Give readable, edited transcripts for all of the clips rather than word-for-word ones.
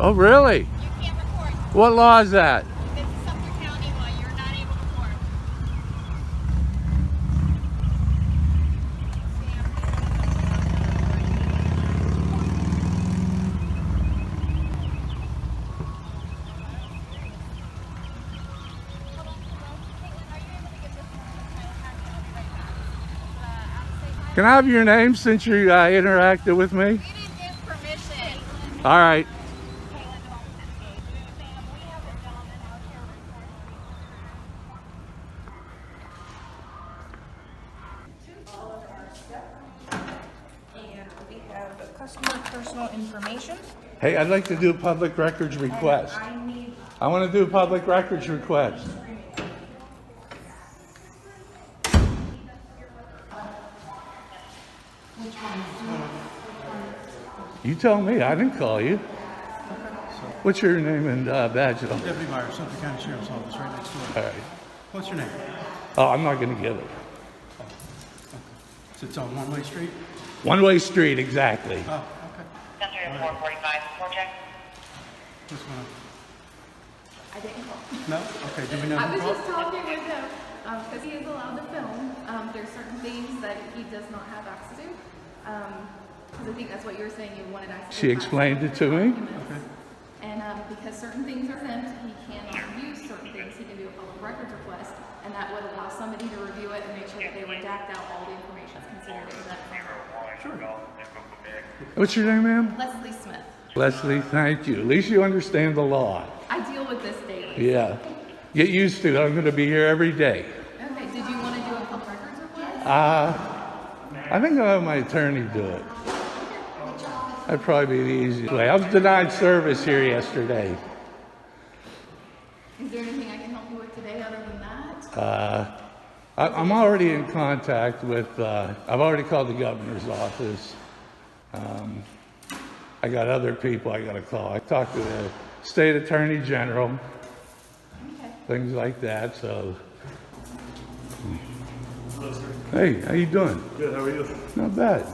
Oh, really? You can't record. What law is that? This is Sumter County law. You're not able to record. Can I have your name since you interacted with me? We didn't give permission. All right. And we have the customer personal information. Hey, I'd like to do a public records request. I want to do a public records request. You tell me. I didn't call you. What's your name and badge number? Deputy Meyer, Sumter County Sheriff's Office, right next door. All right. What's your name? Oh, I'm not going to give it. So it's on one-way street? One-way street, exactly. Oh, okay. Center 445, check. What's going on? I didn't call. No? Okay, do we know I who was called? just talking with him because he is allowed to film. There's certain things that he does not have access to. Because I think that's what you were saying. You wanted access. She explained it to me. Okay. And because certain things are sent, he cannot use certain things. He can do a public records request, and that would allow somebody to review it and make sure that they redact out all the information considered in that phone. What's your name, ma'am? Leslie Smith. Leslie, thank you. At least you understand the law. I deal with this daily. Yeah. Get used to it. I'm going to be here every day. Okay. Did you want to do a public records request? I think I'll have my attorney do it. That'd probably be the easiest way. I was denied service here yesterday. Is there anything I can help you with today other than that? I'm already in contact with, I've already called the governor's office. I got other people I got to call. I talked to the state attorney general, Okay. things like that, so. Hey, how you doing? Good, how are you? Not bad.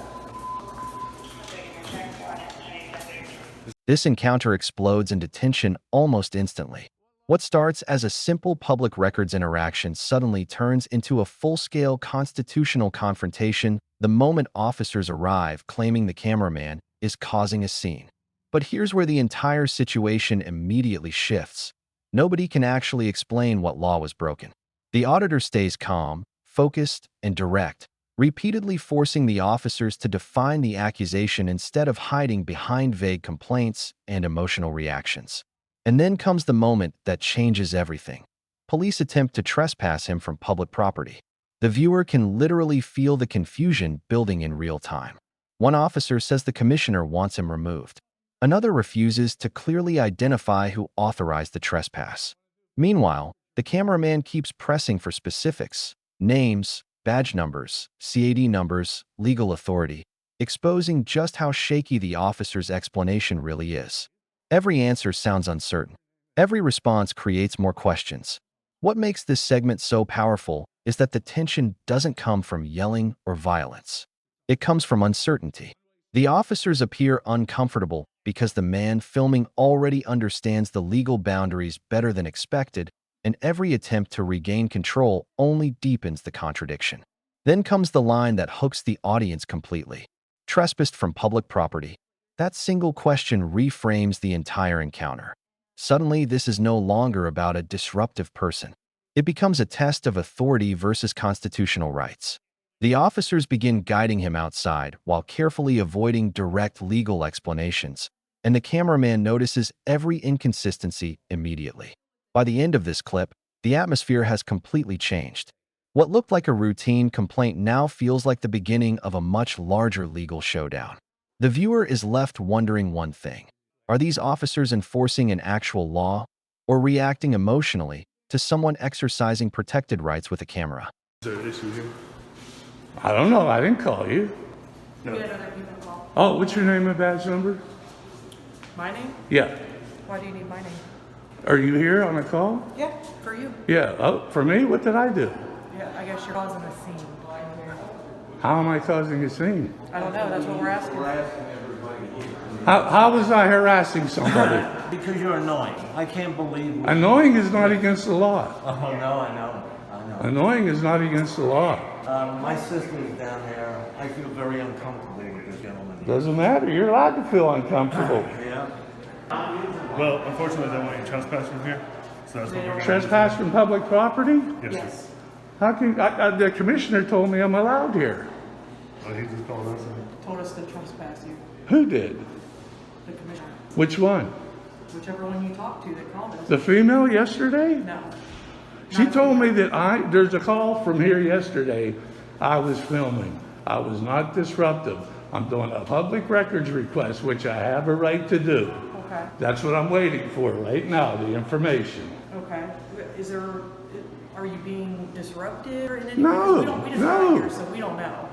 This encounter explodes into tension almost instantly. What starts as a simple public records interaction suddenly turns into a full-scale constitutional confrontation the moment officers arrive claiming the cameraman is causing a scene. But here's where the entire situation immediately shifts. Nobody can actually explain what law was broken. The auditor stays calm, focused, and direct, repeatedly forcing the officers to define the accusation instead of hiding behind vague complaints and emotional reactions. And then comes the moment that changes everything. Police attempt to trespass him from public property. The viewer can literally feel the confusion building in real time. One officer says the commissioner wants him removed. Another refuses to clearly identify who authorized the trespass. Meanwhile, the cameraman keeps pressing for specifics, names, badge numbers, CAD numbers, legal authority, exposing just how shaky the officer's explanation really is. Every answer sounds uncertain. Every response creates more questions. What makes this segment so powerful is that the tension doesn't come from yelling or violence. It comes from uncertainty. The officers appear uncomfortable because the man filming already understands the legal boundaries better than expected, and every attempt to regain control only deepens the contradiction. Then comes the line that hooks the audience completely. Trespassed from public property. That single question reframes the entire encounter. Suddenly, this is no longer about a disruptive person. It becomes a test of authority versus constitutional rights. The officers begin guiding him outside while carefully avoiding direct legal explanations, and the cameraman notices every inconsistency immediately. By the end of this clip, the atmosphere has completely changed. What looked like a routine complaint now feels like the beginning of a much larger legal showdown. The viewer is left wondering one thing. Are these officers enforcing an actual law or reacting emotionally to someone exercising protected rights with a camera? Is there an issue here? I don't know. I didn't call you. We had other people call. Oh, what's your name and badge number? My name? Yeah. Why do you need my name? Are you here on a call? Yeah, for you. Yeah. Oh, for me? What did I do? Yeah, I guess you're causing a scene. How am I causing a scene? I don't know, that's what we're asking. How was I harassing somebody? Because you're annoying. I can't believe. Annoying is not against the law. Oh no, I know. Annoying is not against the law. My sister's down there. I feel very uncomfortable with this gentleman. Doesn't matter. You're allowed to feel uncomfortable. Yeah. Well, unfortunately, they want you trespassing from here. So that's what we're gonna Trespass from public property? do. Yes. How can the commissioner told me I'm allowed here? Oh, he just called us. Told us to trespass you, Who did? the commissioner. Which one? Whichever one you talked to that called us. The female yesterday? No. She told me that there's a call from here yesterday. I was filming. I was not disruptive. I'm doing a public records request, which I have a right to do. Okay. That's what I'm waiting for right now, the information. Okay. Are you being disruptive or in any No, way? We just no. got here, so we don't know.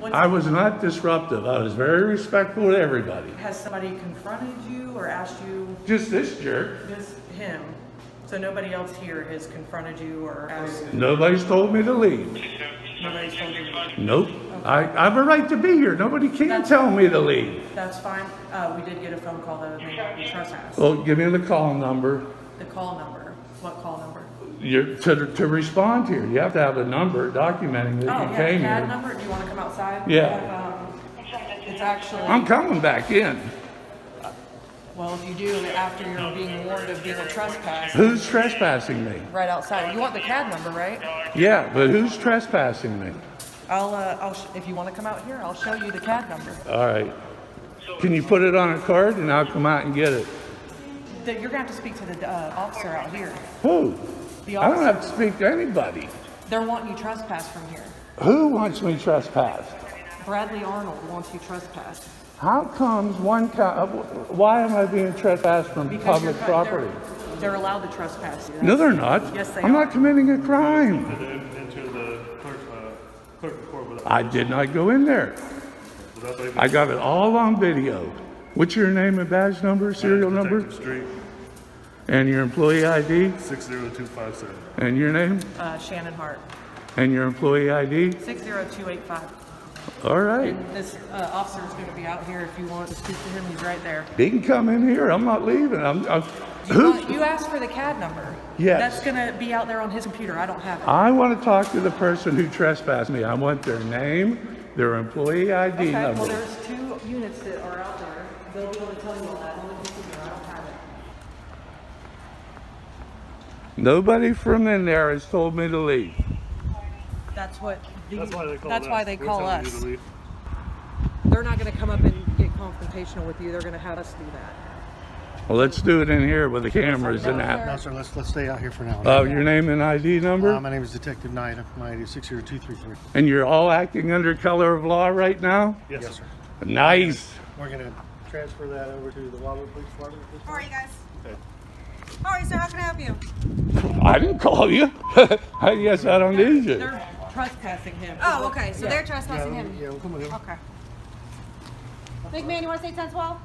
What's- I was not disruptive. I was very respectful to everybody. Has somebody confronted you or asked you Just this jerk. him? So nobody else here has confronted you or asked? Nobody's told me to leave. Nobody's told you to leave? Nope. I have a right to be here. Nobody can tell me to leave. That's fine. We did get a phone call that they want you trespass. Well, give me the call number. The call number. What call number? To respond here, you have to have a number documenting that Oh, you yeah, came CAD here. number. Do you want to come outside? Yeah. It's actually. I'm coming back in. Well, if you do, after you're being warned of being a trespass, Who's trespassing me? right outside. You want the CAD number, right? Yeah, but who's trespassing me? If you want to come out here, I'll show you the CAD number. All right. Can you put it on a card and I'll come out and get it? You're gonna have to speak to the officer out here. Who? The I don't officer. have to speak to anybody. They're wanting you trespass from here. Who wants me trespassed? Bradley Arnold wants you trespassed. How comes why am I being trespassed from public property? They're allowed to trespass you. No, they're not. Yes, they I'm are. not committing a crime. Into the clerk of court without. I did not go in there. I got it all on video. What's your name and badge number, serial number? Street And your employee ID? 60257. And your name? Shannon Hart. And your employee ID? 60285. All right. This officer is going to be out here if you want to speak to him. He's right there. He can come in here. I'm not leaving. You asked for the CAD number. Yes. That's going to be out there on his computer. I don't have it. I want to talk to the person who trespassed me. I want their name, their employee ID Okay, number. well, there's 2 units that are out there. They'll be able to tell you all that on the computer. I don't have it. Nobody from in there has told me to leave. That's what. That's why they call That's us. why they We're call telling you us. to leave. They're not going to come up and get confrontational with you. They're going to have us do that. Well, let's do it in here with the cameras and that. No, sir, let's stay out here for now. Your name and ID number? My name is Detective Knight. My ID is 60233. And you're all acting under color of law right now? Yes, sir. Nice. We're going to transfer that over to the Wildwood Police Department. How are you guys? Okay. How are you, sir? How can I help you? I didn't call you. I guess I don't need you. They're trespassing him. Oh, okay. So they're trespassing him. Yeah, we'll come with him. Okay. Big man, you want to say 10-12?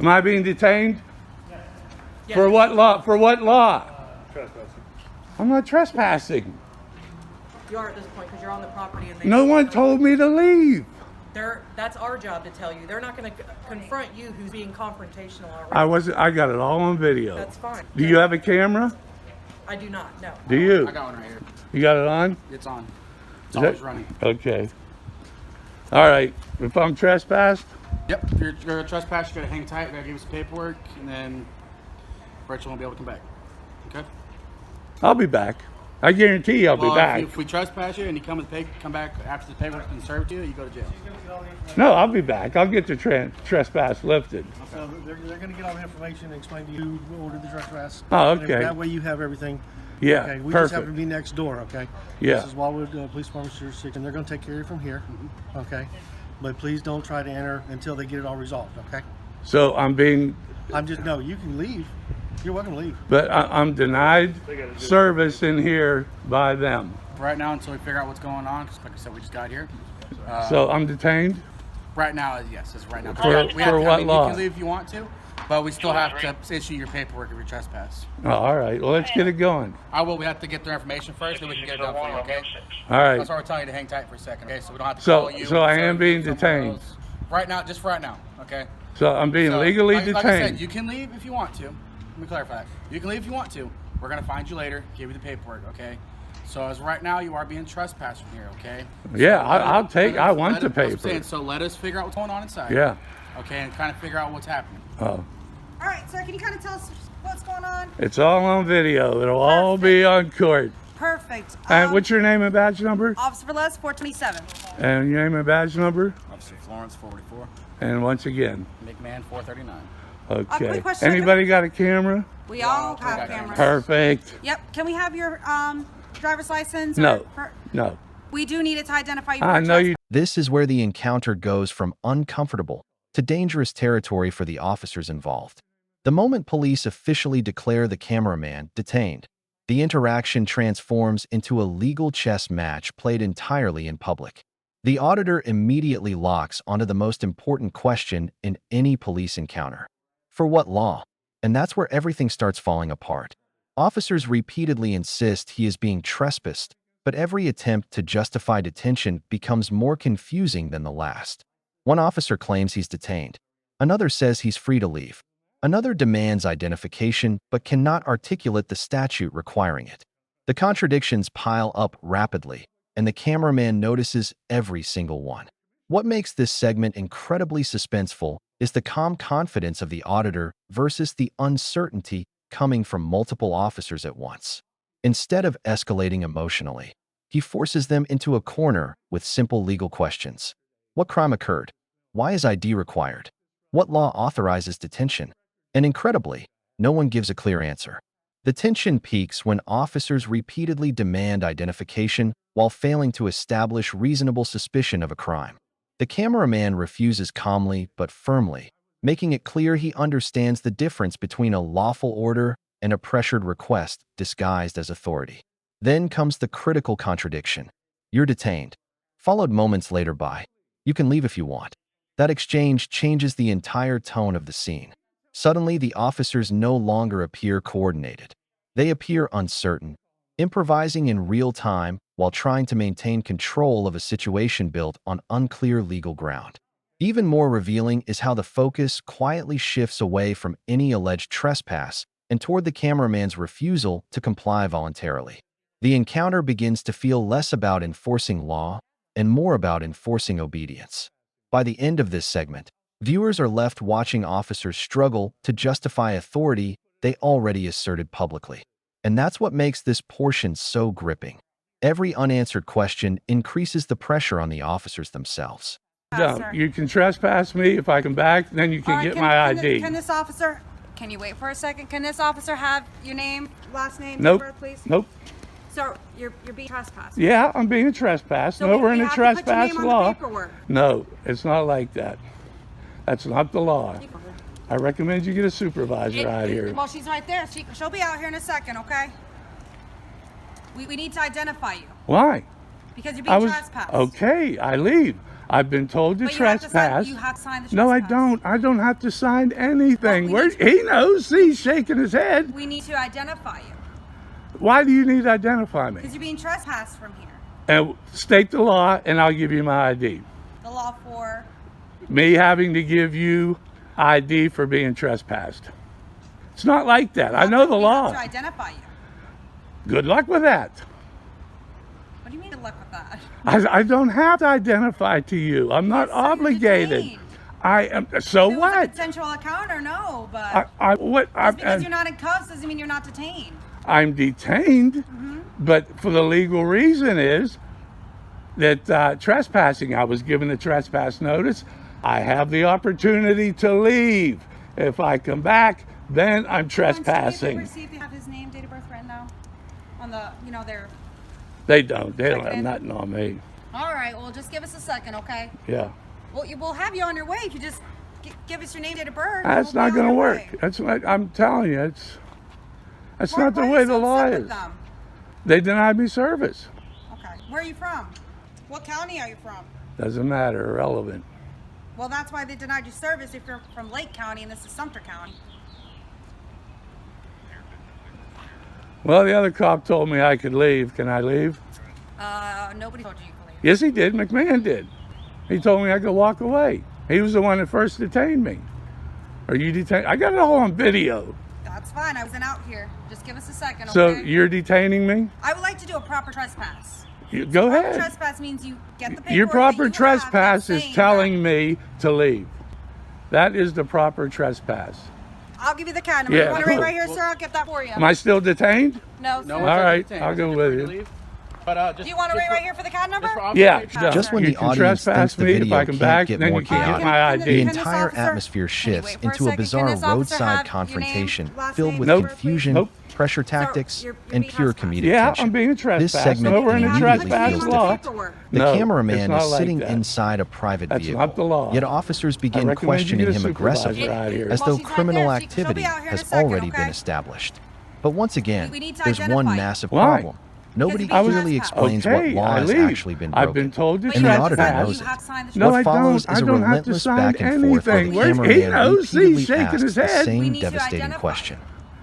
Am I being detained? Yes. For what law? For what law? Trespassing. I'm not trespassing. You are at this point because you're on the property and No one told me to leave. That's our job to tell you. They're not going to confront you who's being confrontational I already. I got it all on video. That's fine. Do you have a camera? I do not, no. Do you? I got one right here. You got it on? It's on. It's Is always that- running. Okay. All right. If I'm trespassed, Yep. If you're a trespass, you gotta hang tight. You gotta give us paperwork, and then Rachel won't be able to come back. Okay. I'll be back. I guarantee I'll be Well, back. If we trespass you and you come back after the paperwork's been served to you, you go to jail. No, I'll be back. I'll get the trespass lifted. So they're going to get all the information and explain to you who ordered the trespass. Oh, And okay. that way you have everything. Yeah, Okay, we just happen to perfect. be next door, okay? Yeah. This is Wildwood Police Department jurisdiction. They're going to take care of you from here, okay? But please don't try to enter until they get it all resolved, okay? So I'm being, No, you can leave. You're welcome to leave. but I'm denied service in here by them. Right now, until we figure out what's going on, because like I said, we just got here. So I'm detained? Right now, yes, it's right now. For what law? You can leave if you want to, but we still have to issue your paperwork if you trespass. Oh, all right. Well, let's get it going. We have to get their information first, then we can get it done for you, okay? All right. That's why we're telling you to hang tight for a second, okay? So we don't have to So- call you. so I am serve being somewhere detained. else. Right now, just for right now, okay? So I'm being So, legally like detained. I said, you can leave if you want to. Let me clarify that. You can leave if you want to. We're gonna find you later, give you the paperwork, okay? So as right now, you are being trespassed from here, okay? Yeah, So I want the that's what I'm paper. saying. So let us figure out what's going on inside. Yeah. Okay, and kind of figure out what's happening. Oh, All right, sir, can you kind of tell us what's going on? it's all on video. It'll all be on court. Perfect. And what's your name and badge number? Officer Velez, 427. And your name and badge number? Officer Florence, 44. And once again. McMahon, 439. Okay. quick question. Anybody got a camera? We all have cameras. Perfect. Yep. Can we have your driver's license? No. No. We do need it to identify you. I know you. This is where the encounter goes from uncomfortable to dangerous territory for the officers involved. The moment police officially declare the cameraman detained, the interaction transforms into a legal chess match played entirely in public. The auditor immediately locks onto the most important question in any police encounter. For what law? And that's where everything starts falling apart. Officers repeatedly insist he is being trespassed, but every attempt to justify detention becomes more confusing than the last. One officer claims he's detained. Another says he's free to leave. Another demands identification but cannot articulate the statute requiring it. The contradictions pile up rapidly, and the cameraman notices every single one. What makes this segment incredibly suspenseful is the calm confidence of the auditor versus the uncertainty coming from multiple officers at once. Instead of escalating emotionally, he forces them into a corner with simple legal questions. What crime occurred? Why is ID required? What law authorizes detention? And incredibly, no one gives a clear answer. The tension peaks when officers repeatedly demand identification while failing to establish reasonable suspicion of a crime. The cameraman refuses calmly but firmly, making it clear he understands the difference between a lawful order and a pressured request disguised as authority. Then comes the critical contradiction. You're detained. Followed moments later by, you can leave if you want. That exchange changes the entire tone of the scene. Suddenly, the officers no longer appear coordinated. They appear uncertain, improvising in real time while trying to maintain control of a situation built on unclear legal ground. Even more revealing is how the focus quietly shifts away from any alleged trespass and toward the cameraman's refusal to comply voluntarily. The encounter begins to feel less about enforcing law and more about enforcing obedience. By the end of this segment, viewers are left watching officers struggle to justify authority they already asserted publicly. And that's what makes this portion so gripping. Every unanswered question increases the pressure on the officers themselves. No, you can trespass me. If I come back, then you can get my ID. Can this officer, can you wait for a second? Can this officer have your name, last name, Nope. birth, please? Nope. So you're being trespassed. Yeah, I'm being trespassed. So Nowhere in we the have to put your trespass name on the law. paperwork. No, it's not like that. That's not the law. I recommend you get a supervisor out here. Well, she's right there. She'll be out here in a second, okay? We need to identify you. Why? Because you're being trespassed. Okay, I leave. I've been told to But trespass. you have to sign the No, I trespass. don't. I don't have to sign anything. Well, He knows. He's shaking his head. We need to identify you. Why do you need to identify me? Because you're being trespassed from here. And state the law, and I'll give you my ID. The law for? Me having to give you ID for being trespassed. It's not like that. I know the law. To identify you. Good luck with that. What do you mean good luck with that? I don't have to identify to you. I'm not obligated. I am. So If it was a what? potential encounter, no, but Just because you're not in cuffs doesn't mean you're not detained. I'm detained, but for the legal reason is that trespassing. I was given the trespass notice. I have the opportunity to leave. If I come back, then I'm trespassing. See if you have his name, date of birth written down on the, their. They don't. They don't have nothing on me. All right. Well, just give us a second, okay? Yeah. Well, we'll have you on your way if you just give us your name, date of birth. That's not going to work. That's what I'm telling you. That's not the way the law is. They denied me service. Okay. Where are you from? What county are you from? Doesn't matter. Irrelevant. Well, that's why they denied you service if you're from Lake County and this is Sumter County. Well, the other cop told me I could leave. Can I leave? Nobody told you you could leave. Yes, he did. McMahon did. He told me I could walk away. He was the one that first detained me. Are you detained? I got it all on video. That's fine. I wasn't out here. Just give us a second, okay? So you're detaining me? I would like to do a proper trespass. Go Proper ahead. trespass means you get the paperwork. Your proper that you have trespass that's is saying telling me to leave. That is the proper trespass. I'll give you the CAD number. Yeah, You want it cool. right here, sir? I'll get that for you. Am I still detained? No, sir. All right, I'll go with you. But Do you want it right here for the CAD number? Yeah. Just when You the can audience trespass thinks the me. If video I come can't back, get then more you can't get chaotic, my the ID. entire officer- atmosphere shifts wait for a into a second. bizarre Can this officer roadside have your confrontation name, last filled name, with Nope. confusion, Nope. pressure tactics, you're and being pure trespassed. comedic Yeah, tension. I'm being trespassed. This segment No, we're in a immediately trespass feels law. paperwork. The No, cameraman it's not is like sitting that. inside a private That's vehicle. not the law. Yet officers I begin recommend you questioning get a him supervisor aggressively, out here. as Well, though she's right criminal there. She'll be activity out here in a has second, already been okay? established. But once again, We need to there's one identify. massive Why? problem. Nobody Because we clearly trespass. explains Okay, what law I has leave. actually been broken. I've been told to But And the you have to auditor sign- knows you it. have to sign the No, What I follows don't. is I a don't have to relentless sign back and forth where the anything. Where's- he cameraman knows. He's repeatedly shaking asks his the head. We same need to devastating identify. question.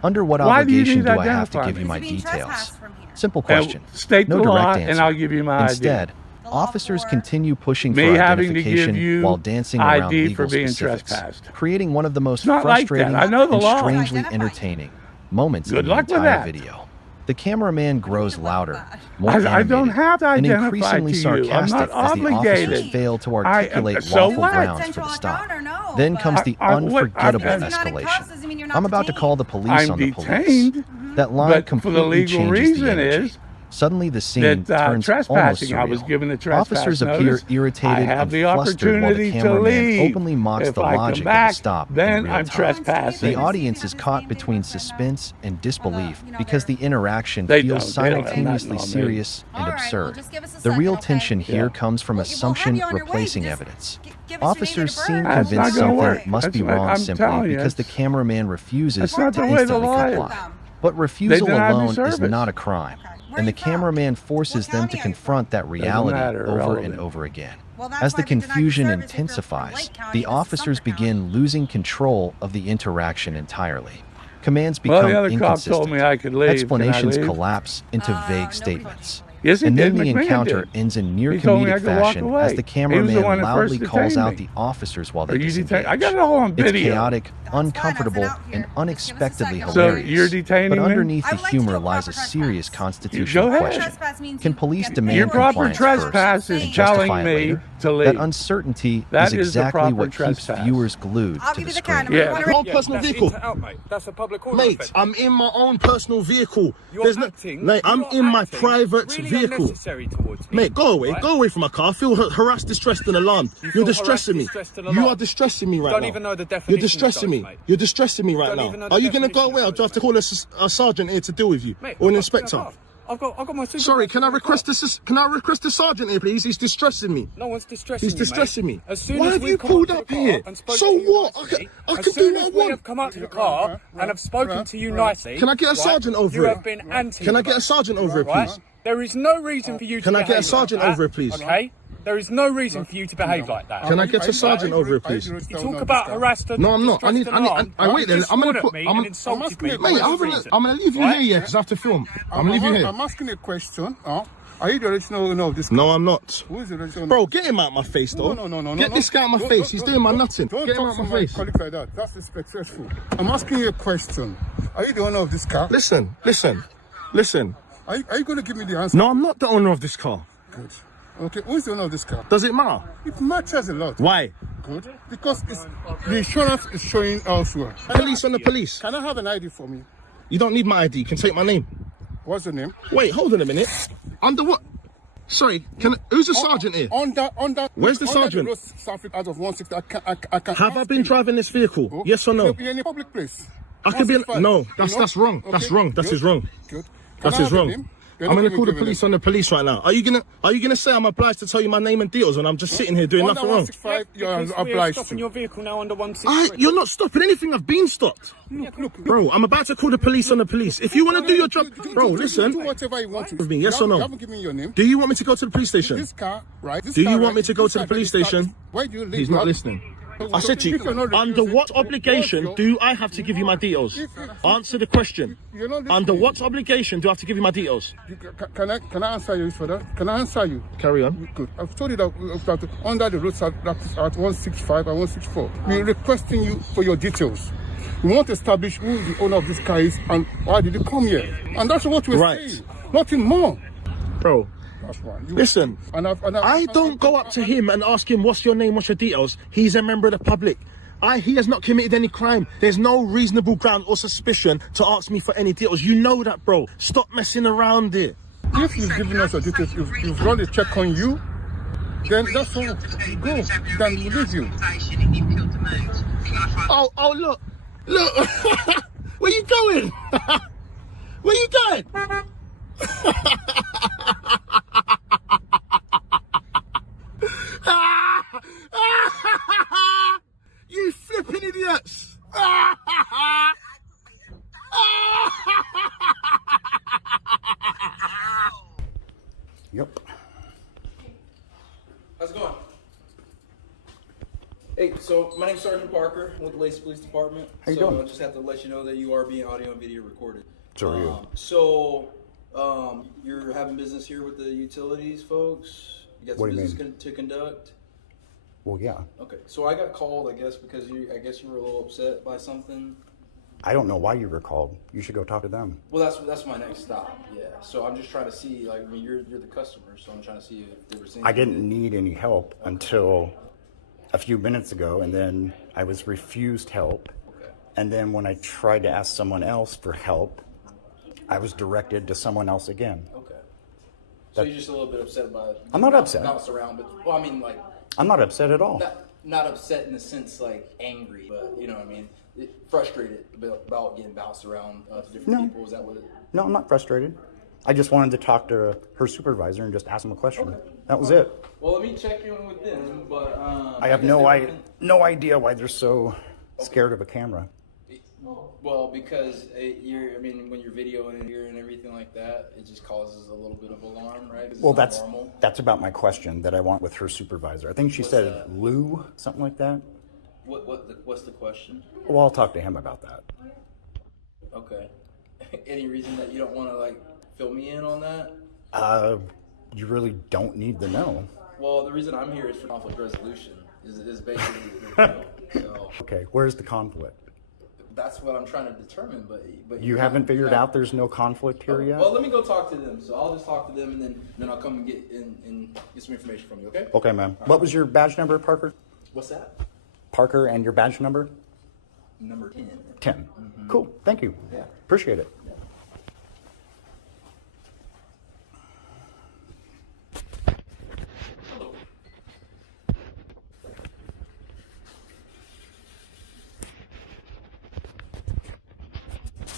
Under what Why do you obligation need to do I have to identify give me? you my Because you're being details? trespassed from here. Simple question. State No the law, direct and answer. I'll give you my ID. Instead, The law officers for- continue pushing for Me having to identification give you while dancing around ID legal for being specifics, trespassed. creating one of the most not like that. frustrating I know the and law. strangely Identify. entertaining moments Good in the luck with entire that. video. The cameraman grows louder, more I don't animated, have to and identify increasingly to you. I'm sarcastic not as the officers obligated. fail to I am- articulate so lawful what? grounds for Central the stop. account or no? Then But- comes the I- what- unforgettable I'm- Because you're not in cuffs escalation. doesn't mean you're not I'm about to detained. call the police I'm on the police. detained, That line but for completely the legal changes reason the energy. is Suddenly the scene that turns almost trespassing. surreal. I was given the trespass Officers appear notice. irritated I have and the flustered while the opportunity to cameraman leave. openly mocks If the I come logic of back, the stop then in real I'm time. trespassing. The audience is caught between suspense and disbelief you know, because the interaction They feels don't. They don't have simultaneously nothing on me. serious and All right, absurd. well, just give us a The second, real okay? tension here Yeah. comes from We'll have assumption you on your way. replacing Just evidence. give us your name Officers and seem birth. That's convinced not gonna something work. must be That's- wrong I'm simply telling you, because the it's- cameraman refuses That's to not the way the instantly law is. comply. But refusal deny me alone is service. not a crime, Where and are the you from? cameraman forces What them county to are you confront that reality matter, over and irrelevant. over again. Well, that's As the why we denied you confusion service if you're from intensifies, Lake County the versus officers Sumter County. begin losing control of the interaction entirely. Commands Well, become the other cop inconsistent. told me I could leave. Can I Explanations leave? collapse into vague nobody statements. Yes, he And did. then the McMahon encounter did. ends in near He told me I comedic could walk fashion away. as the He was the cameraman one that loudly first calls detained out me. the officers while Are they you disengage. detained? I got it all on It's video. chaotic, That's fine, uncomfortable, I've been out here. and Just give us a unexpectedly second. So hilarious. you're detaining But me? underneath I the would like to humor do a lies a proper serious trespass. constitutional Go ahead. question. Trespass means Can you police get demand Your proper compliance trespass first is and telling justify it me later? to leave. That uncertainty That is is the exactly proper what keeps trespass. viewers glued I'll to give the you the CAD screen. number. Yeah. You want it My right- own personal vehicle. mate. That's a public order Mate, offence. I'm in my own personal vehicle. You're acting. Mate, I'm you're in my acting private really vehicle. unnecessary towards me. Mate, go away. Right? Go away from my car. I feel harassed, distressed, and alarmed. You You're feel distressing me. harassed, distressed, and You alarmed. are distressing me right Don't now. even know the definition You're of distressing those, me. mate. You're distressing me right Don't now. even know the Are you gonna go definition away, or of do I have to those, call a sergeant here to deal with you, Mate, or an I've inspector? I've got my supervisor. Sorry, can I in the request car. this? Can I request the sergeant here, please? He's distressing me. No one's distressing He's you, distressing mate. me. As soon Why as have we've you come pulled to the up car here? and spoke So to you what? nicely, I as can soon do as what I we want. have come up to the car and have spoken to you nicely. Can I get a sergeant over you it? have been anti. Can I get a sergeant over it, Right? please? There is no reason for you to Can I get a behave sergeant like that, over it, please? Okay? There is no reason for you to behave like that. Can I get a sergeant over it, please? You talk about harassed and No, I'm not. distressed and alarmed. Wait then. You I'm gonna swore put. at me I'm and insulted me. Mate, I'm gonna leave you here, yeah, because I have to film. I'm gonna leave you here. I'm asking a question. Are you the original owner of this car? No, I'm not. Who is the original owner? Bro, get him out of my face, though. No. Get this guy out of my face. He's doing my nothing. Don't Get him talk out to of my my face. colleague like that. That's disrespectful. I'm asking you a question. Are you the owner of this car? Listen. Are you going to give me the answer? No, I'm not the owner of this car. Good. Okay, who is the owner of this car? Does it matter? It matters a lot. Why? Good. Because the insurance is showing elsewhere. Police on the police. Can I have an ID for me? You don't need my ID. You can take my name. What's your name? Wait, hold on a minute. Under what? Sorry, who's the sergeant here? Where's the sergeant? Out of 160, I can Have I been driving this vehicle? Yes or no? You're in a public place. I could be in, no, that's wrong. That's wrong. That is wrong. Good. That is wrong. I'm gonna call the police on the police right now. Are you gonna say I'm obliged to tell you my name and details when I'm just sitting here doing nothing wrong? You're obliged to. Stopping your vehicle now under 163. You're not stopping anything. I've been stopped. Look, Bro, I'm about to call the police on the police. If you want to do your job, bro, listen. Do whatever you want to. With me, yes or You no? haven't given me your name. Do you want me to go to the police station? This car, right? Do you want me to go to the police station? Why do you live? He's not listening. I said to you, under what obligation do I have to give you my details? Answer the question. Under what obligation do I have to give you my details? Can I answer you for that? Can I answer you? Carry on. Good. I've told you that under the roads at 165 and 164, we're requesting you for your details. We want to establish who the owner of this car is and why did he come here. And that's what we're saying. Nothing more. Bro, that's right. Listen, I don't go up to him and ask him, what's your name, what's your details? He's a member of the public. He has not committed any crime. There's no reasonable ground or suspicion to ask me for any details. You know that, bro. Stop messing around here. If you've given us your details, if you've run a check on you, then that's all. You go. Then we'll leave you. Oh, look. Look. Where you going? Where you going? You flipping idiots! Yep. How's it going? Hey, so my name's Sergeant Parker. I'm with the Lacey Police Department. How you doing? I just have to let you know that you are being audio and video recorded. So are you. You're having business here with the utilities folks? You got some business to conduct? Well, yeah. Okay, so I got called, I guess, because you were a little upset by something. I don't know why you were called. You should go talk to them. Well, that's my next stop. Yeah. So I'm just trying to see, like, I mean, you're the customer, so I'm trying to see if there was anything. I didn't need any help until a few minutes ago, and then I was refused help. Okay. And then when I tried to ask someone else for help, I was directed to someone else again. Okay. So you're just a little bit upset about it. I'm not upset. Bounce around, but well, I mean, like. I'm not upset at all. Not upset in the sense like angry, but you know what I mean. Frustrated about getting bounced around to different people. Is that what it? No, I'm not frustrated. I just wanted to talk to her supervisor and just ask him a question. Okay. That was it. Well, let me check in with them, but I have no idea why they're so scared of a camera. Well, because when you're videoing it here and everything like that, it just causes a little bit of alarm, right? Well, that's about my question that I want with her supervisor. I think she said Lou, something like that. What's the question? Well, I'll talk to him about that. Okay. Any reason that you don't want to like fill me in on that? You really don't need to know. Well, the reason I'm here is for conflict resolution. Is basically so. Okay, where's the conflict? That's what I'm trying to determine, but you haven't figured out there's no conflict here yet? Well, let me go talk to them. So I'll just talk to them, and then I'll come and get some information from you. Okay? Okay, ma'am. What was your badge number, Parker? What's that? Parker, and your badge number? Number 10. 10. Mm-hmm. Cool. Thank you. Yeah. Appreciate it.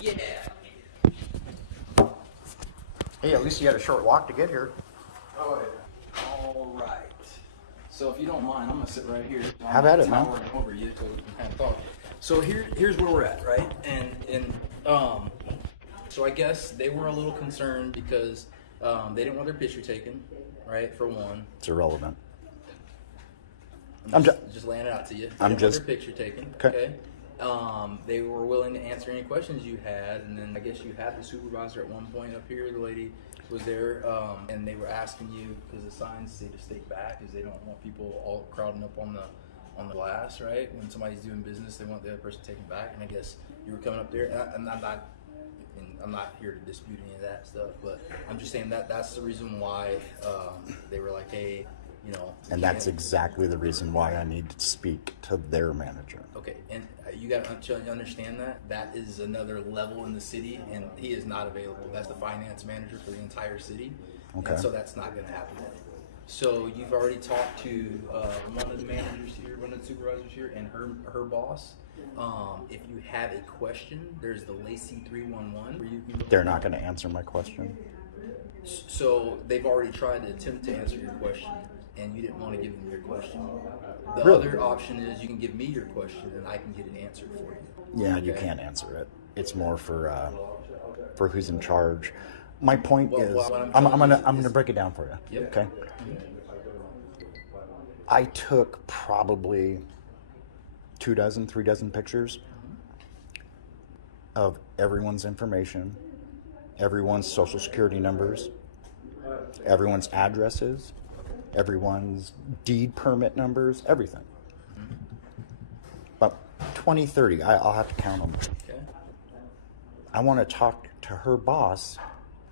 Yeah. Hey, at least you had a short walk to get here. Oh, yeah. All right. So if you don't mind, I'm gonna sit right here. Have at it, man. Over you so we can kind of talk. So here's where we're at, right? And so I guess they were a little concerned because they didn't want their picture taken, right? For one. It's irrelevant. I'm just laying it out to you. They didn't want their picture taken. Okay. They were willing to answer any questions you had, and then I guess you had the supervisor at one point up here. The lady was there, and they were asking you because the signs say to stay back, because they don't want people all crowding up on the glass, right? When somebody's doing business, they want the other person taken back, and I guess you were coming up there, and I'm not here to dispute any of that stuff, but I'm just saying that's the reason why they were like, hey, you know. And that's exactly the reason why I need to speak to their manager. Okay, and you got to understand that is another level in the city, and he is not available. That's the finance manager for the entire city. Okay. And so that's not going to happen. So you've already talked to one of the managers here, one of the supervisors here, and her boss. If you have a question, there's the Lacey 311 where you can. They're not going to answer my question. So they've already tried to attempt to answer your question, and you didn't want to give them your question. The Really? other option is you can give me your question, and I can get it answered for you. Yeah, you can't answer it. It's more for who's in charge. My point is, I'm gonna break it down for you. Yep. Okay. I took probably 2 dozen, 3 dozen pictures of everyone's information, everyone's social security numbers, everyone's addresses, everyone's deed permit numbers, everything. About 20, 30. I'll have to count them. Okay. I want to talk to her boss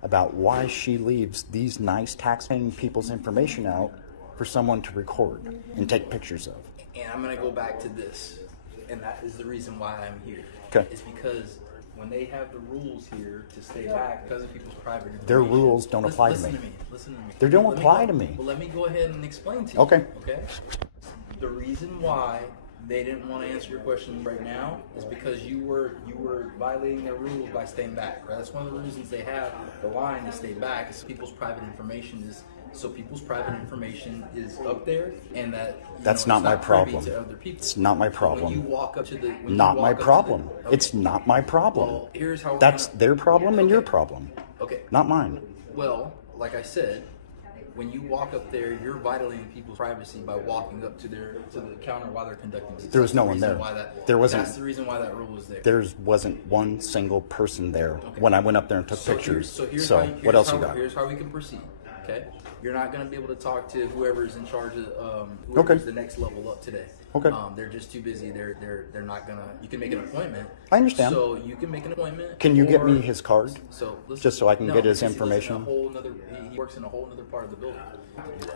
about why she leaves these nice tax-paying people's information out for someone to record and take pictures of. And I'm going to go back to this, and that is the reason why I'm here. Okay. It's because when they have the rules here to stay back because of people's private information. Their rules don't apply to me. Listen to me. They don't apply to me. Well, let me go ahead and explain to you. Okay. Okay? The reason why they didn't want to answer your question right now is because you were violating their rules by staying back. Right? That's one of the reasons they have the line to stay back is people's private information is up there, and that's not my problem. It's not my problem. When you walk up to the not my problem. It's not my problem. Well, here's how that's their problem and your problem. Okay. Not mine. Well, like I said, when you walk up there, you're violating people's privacy by walking up to the counter while they're conducting business. There was no one there. There wasn't. That's the reason why that rule was there. There wasn't one single person there when I went up there and took pictures. What else you got? Here's how we can proceed. Okay, you're not going to be able to talk to whoever's in charge of whoever's the next level up today. Okay. They're just too busy. They're not gonna. You can make an appointment. I understand. So you can make an appointment. Can you get me his card? So listen, just so I can get his information. He works in a whole other part of the building.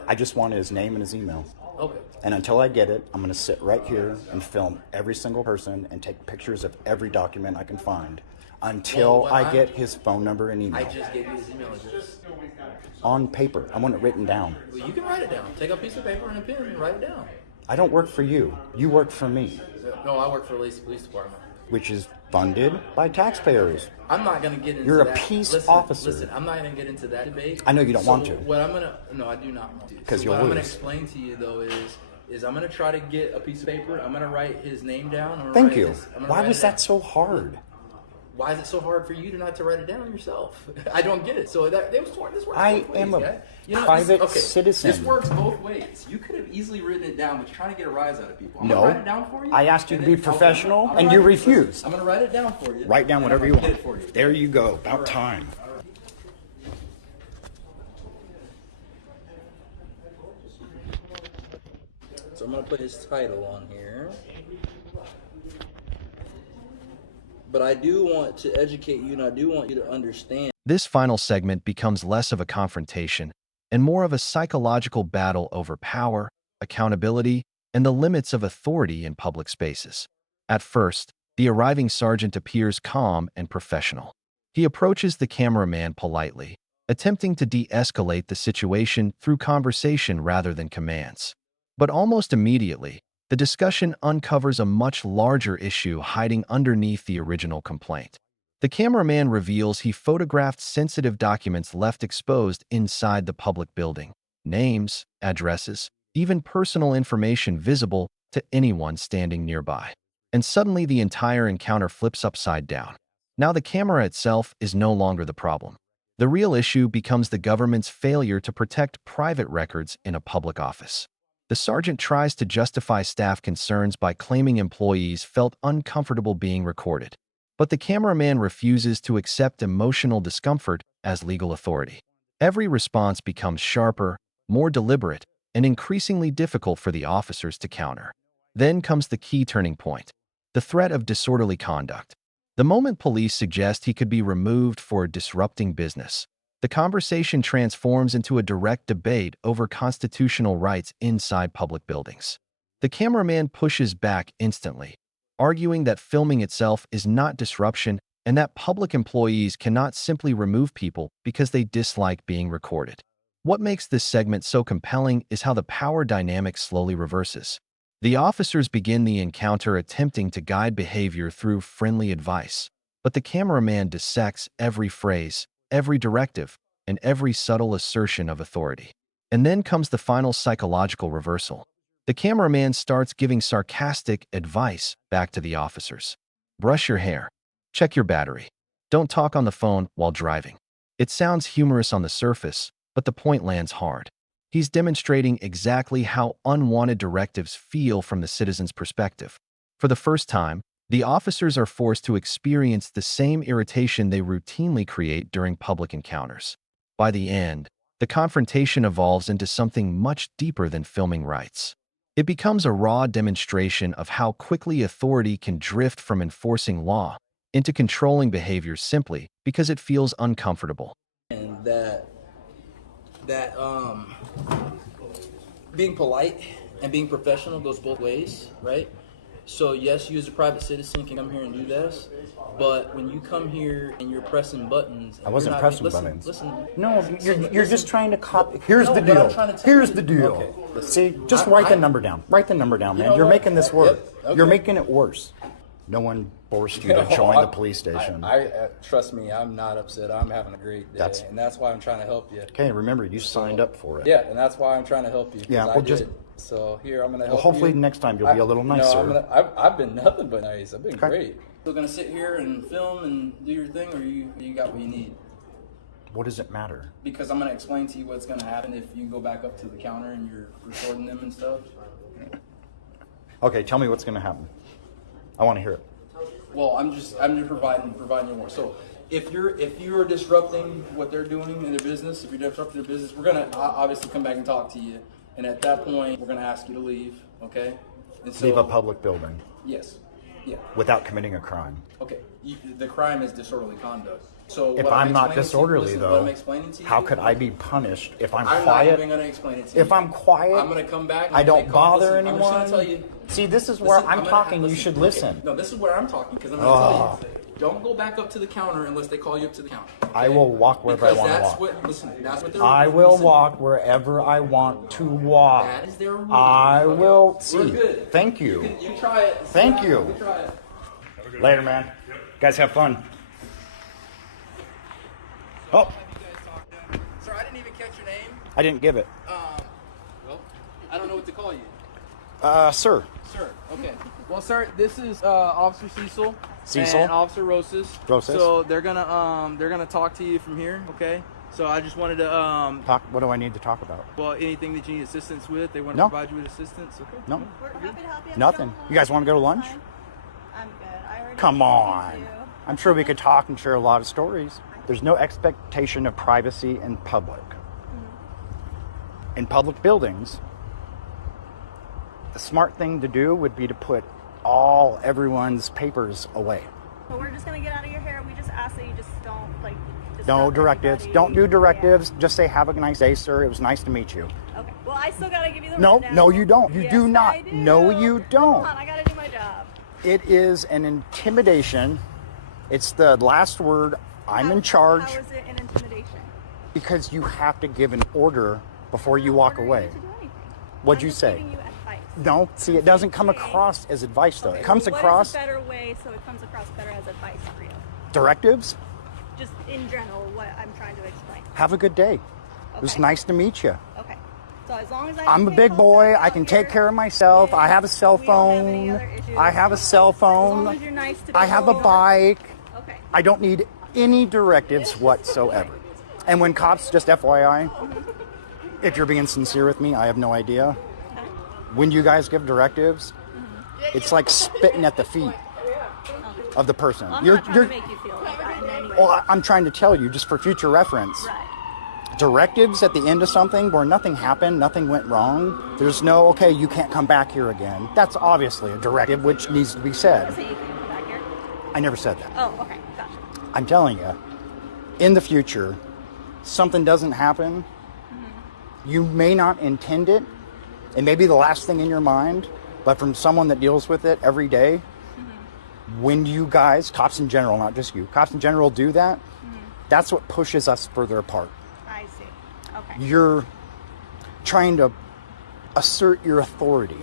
I just wanted his name and his email. Okay. And until I get it, I'm going to sit right here and film every single person and take pictures of every document I can find until I get his phone number and email. I just gave you his email address. On paper. I want it written down. Well, you can write it down. Take a piece of paper and a pen and write it down. I don't work for you. You work for me. No, I work for the police department. Which is funded by taxpayers. I'm not going to get into You're that. a peace officer. Listen, I'm not going to get into that debate. I know you don't want to. What I'm going to... No, I do not want to. Because you'll lose. What I'm going to explain to you, though, is I'm going to try to get a piece of paper. I'm going to write his name down. Thank you. Why was that so hard? Why is it so hard for you to not to write it down yourself? I don't get it. So this works both ways. I am a private citizen. This works both ways. You could have easily written it down, but you're trying to get a rise out of people. I'm no. gonna write it down for you. I asked you to be professional, and you refused. I'm going to write it down for you. Write down whatever you want. There you go. About time. So I'm going to put his title on here. But I do want to educate you, and I do want you to understand. This final segment becomes less of a confrontation and more of a psychological battle over power, accountability, and the limits of authority in public spaces. At first, the arriving sergeant appears calm and professional. He approaches the cameraman politely, attempting to de-escalate the situation through conversation rather than commands. But almost immediately, the discussion uncovers a much larger issue hiding underneath the original complaint. The cameraman reveals he photographed sensitive documents left exposed inside the public building. Names, addresses, even personal information visible to anyone standing nearby. And suddenly the entire encounter flips upside down. Now the camera itself is no longer the problem. The real issue becomes the government's failure to protect private records in a public office. The sergeant tries to justify staff concerns by claiming employees felt uncomfortable being recorded. But the cameraman refuses to accept emotional discomfort as legal authority. Every response becomes sharper, more deliberate, and increasingly difficult for the officers to counter. Then comes the key turning point: the threat of disorderly conduct. The moment police suggest he could be removed for disrupting business, the conversation transforms into a direct debate over constitutional rights inside public buildings. The cameraman pushes back instantly, arguing that filming itself is not disruption and that public employees cannot simply remove people because they dislike being recorded. What makes this segment so compelling is how the power dynamic slowly reverses. The officers begin the encounter attempting to guide behavior through friendly advice, but the cameraman dissects every phrase, every directive, and every subtle assertion of authority. And then comes the final psychological reversal. The cameraman starts giving sarcastic advice back to the officers. Brush your hair. Check your battery. Don't talk on the phone while driving. It sounds humorous on the surface, but the point lands hard. He's demonstrating exactly how unwanted directives feel from the citizen's perspective. For the first time, the officers are forced to experience the same irritation they routinely create during public encounters. By the end, the confrontation evolves into something much deeper than filming rights. It becomes a raw demonstration of how quickly authority can drift from enforcing law into controlling behavior simply because it feels uncomfortable. And being polite and being professional goes both ways, right? So yes, you as a private citizen can come here and do this, but when you come here and you're pressing buttons, I wasn't pressing buttons. Listen. No, you're just trying to copy. Here's the deal. Here's the deal. Okay, See, just write the number down. Write the number down, man. You're making this worse. Okay. You're making it worse. No one forced you to join the police station. Trust me, I'm not upset. I'm having a great day, and that's why I'm trying to help you. Okay, remember, you signed up for it. Yeah, and that's why I'm trying to help you. Yeah, well, just. So here, I'm going to help you. Well, hopefully next time you'll be a little nicer. No, I've been nothing but nice. I've been great. Still going to sit here and film and do your thing, or you got what you need? What does it matter? Because I'm going to explain to you what's going to happen if you go back up to the counter and you're recording them and stuff. Okay, tell me what's going to happen. I want to hear it. Well, I'm just providing you more. So if you're disrupting what they're doing in their business, if you're disrupting their business, we're going to obviously come back and talk to you. And at that point, we're going to ask you to leave, okay? And so, leave a public building. Yes. Yeah. Without committing a crime. Okay. The crime is disorderly conduct. So if I'm not disorderly, though, how could I be punished if I'm quiet? I'm not even going to explain it to you. If I'm quiet, I'm going to come back. I don't bother anyone. I'm just going to tell you. See, this is where I'm talking. You should listen. No, this is where I'm talking because I'm going to tell you. Don't go back up to the counter unless they call you up to the counter. Okay? I will walk wherever I want to walk. That's what they're. I will walk wherever I want to walk. That is their rule. I will see. We're good. Thank you. You can try it. Thank you. You can try it. Later, man. Guys, have fun. Oh. Sir, I didn't even catch your name. I didn't give it. Well, I don't know what to call you. Sir. Sir, okay. Well, sir, this is Officer Cecil. And Officer Rosas. So they're gonna talk to you from here, okay? So I just wanted to talk. What do I need to talk about? Well, anything that you need assistance with, they want to provide you with assistance. Okay. No. We're happy to help you. Nothing. You guys want to go to lunch? I'm good. I already Come on. I'm sure we could talk and share a lot of stories. There's no expectation of privacy in public. In public buildings, the smart thing to do would be to put everyone's papers away. But we're just gonna get out of your hair. We just ask that you just don't No directives. Don't do directives. Yeah. Just say, have a nice day, sir. It was nice to meet you. Okay. Well, I still gotta give you the rundown. No, you don't. You do not. I do. No, you don't. Come on, I gotta do my job. It is an intimidation. It's the last word. I'm in charge. How is it an intimidation? Because you have to give an order before you walk away. What'd you say? No, see, it doesn't come across as advice, though. It comes across. What is a better way so it comes across better as advice for you? Directives? Just in general, what I'm trying to explain. Have a good day. It was nice to meet you. Okay. So as long as I'm a big boy. I can take care of myself. I have a cell phone. I have a cell phone. As long as you're nice to I have a bike. Okay. I don't need any directives whatsoever. And when cops, just FYI, if you're being sincere with me, I have no idea. When you guys give directives, it's like spitting at the feet of the person. I'm not trying to make you feel like that in any way. Well, I'm trying to tell you, just for future reference. Right. Directives at the end of something where nothing happened, nothing went wrong. There's no, okay, you can't come back here again. That's obviously a directive which needs to be said. So you can come back here? I never said that. Oh, okay, gotcha. I'm telling you, in the future, something doesn't happen. You may not intend it. It may be the last thing in your mind, but from someone that deals with it every day, when you guys, cops in general, not just you, cops in general do that, that's what pushes us further apart. I see. Okay. You're trying to assert your authority.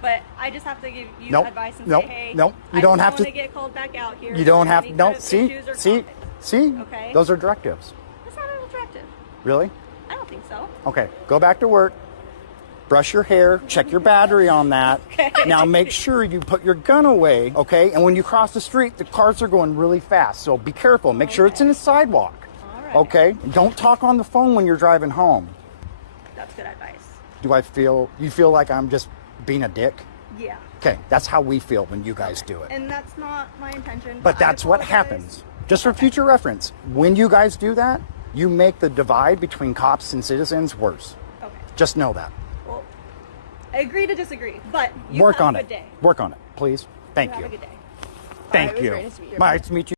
But I just have to give you advice and say, hey, you don't have to get called back out here. You don't have to. See? Okay. Those are directives. That's not a directive. Really? I don't think so. Okay, go back to work. Brush your hair, check your battery on that. Okay. Now make sure you put your gun away, okay? And when you cross the street, the cars are going really fast, so be careful. Make sure it's in a sidewalk, okay? Don't talk on the phone when you're driving home. That's good advice. You feel like I'm just being a dick? Yeah. Okay, that's how we feel when you guys do it. And that's not my intention. But that's what happens. Just for future reference, when you guys do that, you make the divide between cops and citizens worse. Okay. Just know that. Well, I agree to disagree, but you Work have on a it. good day. Work on it, please. Thank Have you. a good day. Thank It was you. great to meet you. Nice to meet you.